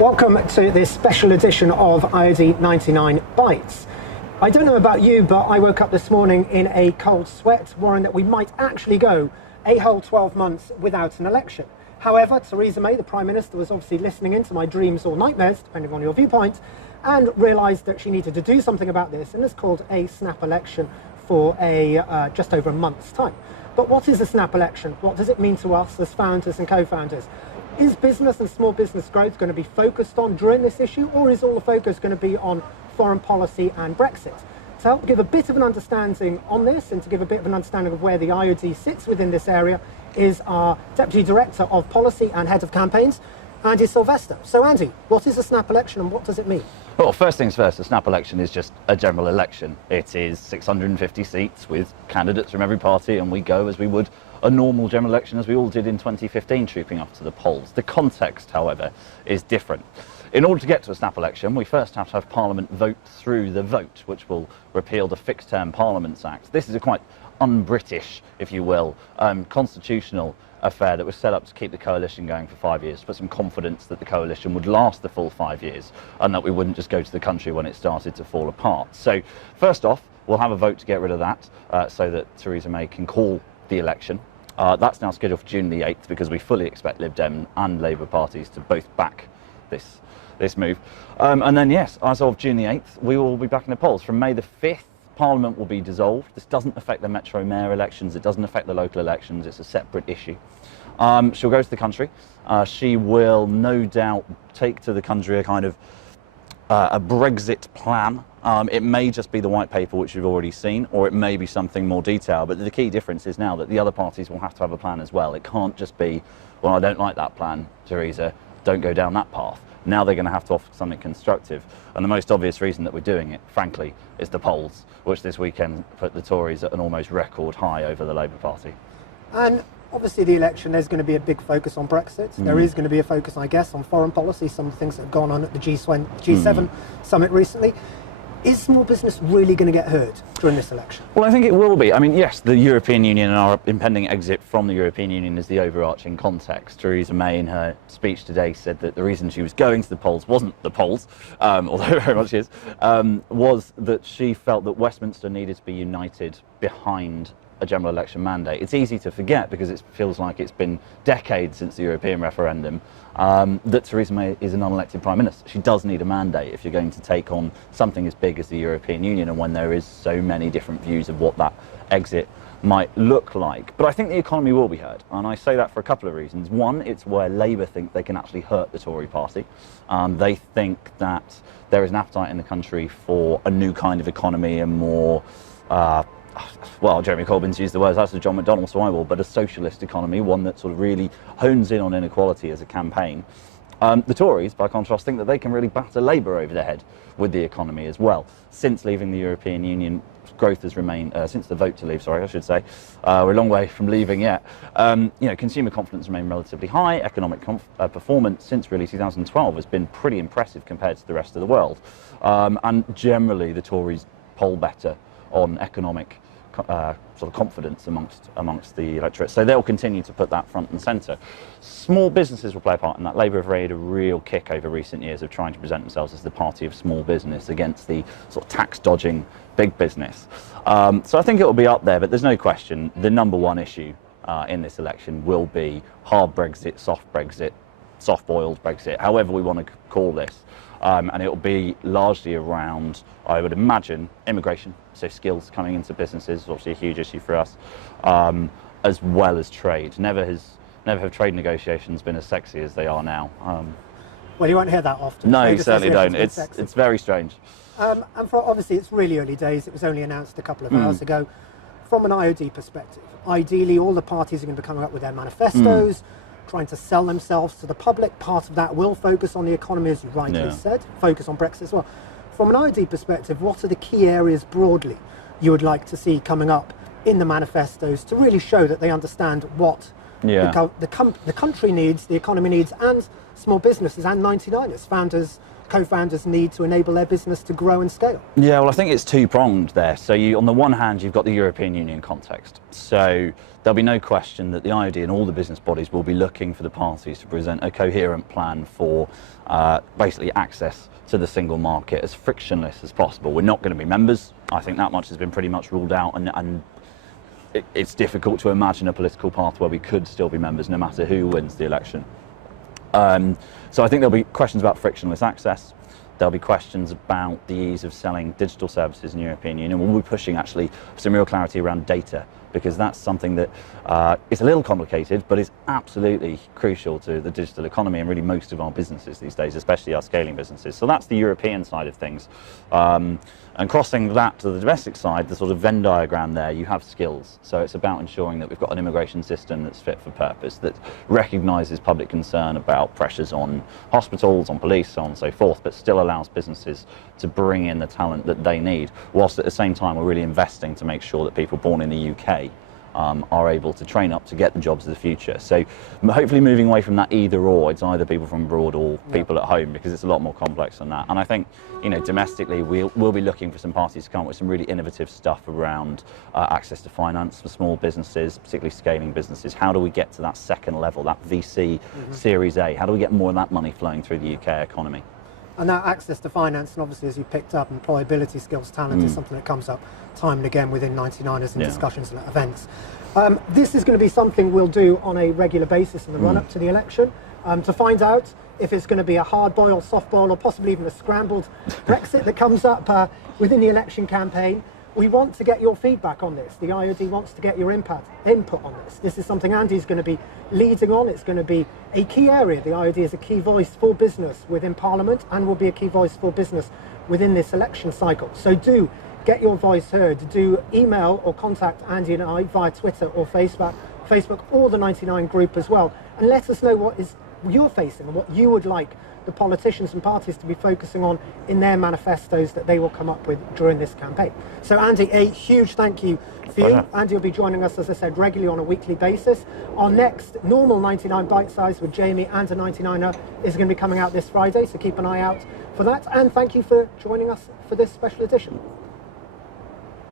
Welcome to this special edition of IoDBonusBites. I don't know about you, but I woke up this morning in a cold sweat, worrying that we might actually go a whole 12 months without an election. However, Theresa May, the Prime Minister, was obviously listening into my dreams or nightmares, depending on your viewpoint, and realised that she needed to do something about this, and has called a snap election for just over a month's time. But what is a snap election? What does it mean to us as founders and co-founders? Is business and small business growth going to be focused on during this issue, or is all the focus going to be on foreign policy and Brexit? To help give a bit of an understanding on this and to give a bit of an understanding of where the IoD sits within this area is our Deputy Director of Policy and Head of Campaigns, Andy Silvester. So Andy, what is a snap election and what does it mean? Well, first things first, a snap election is just a general election. It is 650 seats with candidates from every party, and we go as we would a normal general election, as we all did in 2015, trooping off to the polls. The context, however, is different. In order to get to a snap election, we first have to have Parliament vote through the vote, which will repeal the Fixed Term Parliaments Act. This is a quite un-British, if you will, constitutional affair that was set up to keep the coalition going for 5 years, to put some confidence that the coalition would last the full 5 years and that we wouldn't just go to the country when it started to fall apart. So first off, we'll have a vote to get rid of that so that Theresa May can call the election. That's now scheduled for June the 8th because we fully expect Lib Dem and Labour parties to both back this move. And then, yes, as of June the 8th, we will be back in the polls. From May the 5th, Parliament will be dissolved. This doesn't affect the Metro Mayor elections. It doesn't affect the local elections. It's a separate issue. She'll go to the country. She will no doubt take to the country a kind of a Brexit plan. It may just be the white paper, which you've already seen, or it may be something more detailed. But the key difference is now that the other parties will have to have a plan as well. It can't just be, well, I don't like that plan, Theresa, don't go down that path. Now they're going to have to offer something constructive. And the most obvious reason that we're doing it, frankly, is the polls, which this weekend put the Tories at an almost record high over the Labour Party. And obviously the election, there's going to be a big focus on Brexit. There is going to be a focus, I guess, on foreign policy, some of the things that have gone on at the G7 summit recently. Is small business really going to get hurt during this election? Well, I think it will be. I mean, yes, the European Union and our impending exit from the European Union is the overarching context. Theresa May, in her speech today, said that the reason she was going to the polls wasn't the polls, although very much is, was that she felt that Westminster needed to be united behind a general election mandate. It's easy to forget because it feels like it's been decades since the European referendum that Theresa May is an unelected Prime Minister. She does need a mandate if you're going to take on something as big as the European Union and when there is so many different views of what that exit might look like. But I think the economy will be hurt, and I say that for a couple of reasons. One, it's where Labour think they can actually hurt the Tory party. They think that there is an appetite in the country for a new kind of economy, a more well, Jeremy Corbyn's used the words, that's a John McDonnell, so I will, but a socialist economy, one that sort of really hones in on inequality as a campaign. The Tories, by contrast, think that they can really batter Labour over the head with the economy as well. Since leaving the European Union, growth has remained, since the vote to leave, sorry, I should say, we're a long way from leaving yet. You know, consumer confidence remained relatively high. Economic performance since really 2012 has been pretty impressive compared to the rest of the world. And generally, the Tories poll better on economic sort of confidence amongst the electorate. So they'll continue to put that front and centre. Small businesses will play a part in that. Labour have made a real kick over recent years of trying to present themselves as the party of small business against the sort of tax dodging big business. So I think it will be up there, but there's no question the number one issue in this election will be hard Brexit, soft-boiled Brexit, however we want to call this. And it will be largely around, I would imagine, immigration, so skills coming into businesses, obviously a huge issue for us, as well as trade. Never have trade negotiations been as sexy as they are now. Well, you won't hear that often. No, you certainly don't. It's very strange. And obviously, it's really early days. It was only announced a couple of hours ago. From an IoD perspective, ideally, all the parties are going to be coming up with their manifestos, trying to sell themselves to the public. Part of that will focus on the economy, as you rightly said, focus on Brexit as well. From an IoD perspective, what are the key areas broadly you would like to see coming up in the manifestos to really show that they understand what Yeah. The country needs, the economy needs, and small businesses and 99ers, co-founders need to enable their business to grow and scale. Yeah, well, I think it's two-pronged there. So on the one hand, you've got the European Union context. So there'll be no question that the IoD and all the business bodies will be looking for the parties to present a coherent plan for basically access to the single market as frictionless as possible. We're not going to be members. I think that much has been pretty much ruled out, and it's difficult to imagine a political path where we could still be members no matter who wins the election. So I think there'll be questions about frictionless access. There'll be questions about the ease of selling digital services in the European Union. We'll be pushing actually some real clarity around data, because that's something that is a little complicated, but is absolutely crucial to the digital economy and really most of our businesses these days, especially our scaling businesses. So that's the European side of things. And crossing that to the domestic side, the sort of Venn diagram there, you have skills. So it's about ensuring that we've got an immigration system that's fit for purpose, that recognises public concern about pressures on hospitals, on police, so on and so forth, but still allows businesses to bring in the talent that they need, whilst at the same time we're really investing to make sure that people born in the UK are able to train up to get the jobs of the future. So hopefully moving away from that either or, it's either people from abroad or people at home, because it's a lot more complex than that. And I think, domestically we'll be looking for some parties to come up with some really innovative stuff around access to finance for small businesses, particularly scaling businesses. How do we get to that second level, that VC Series A? How do we get more of that money flowing through the UK economy? And that access to finance, and obviously as you picked up, employability, skills, talent is something that comes up time and again within 99ers in discussions and at events. This is going to be something we'll do on a regular basis in the run-up to the election, to find out if it's going to be a hard boil, soft boil, or possibly even a scrambled Brexit that comes up within the election campaign. We want to get your feedback on this. The IoD wants to get your input on this. This is something Andy's going to be leading on. It's going to be a key area. The IoD is a key voice for business within Parliament and will be a key voice for business within this election cycle. So do get your voice heard. Do email or contact Andy and I via Twitter or Facebook or the 99 group as well, and let us know what is you're facing and what you would like the politicians and parties to be focusing on in their manifestos that they will come up with during this campaign. So Andy, a huge thank you for you. Andy will be joining us, as I said, regularly on a weekly basis. Our next normal 99 Bite Size with Jamie and a 99er is going to be coming out this Friday, so keep an eye out for that. And thank you for joining us for this special edition.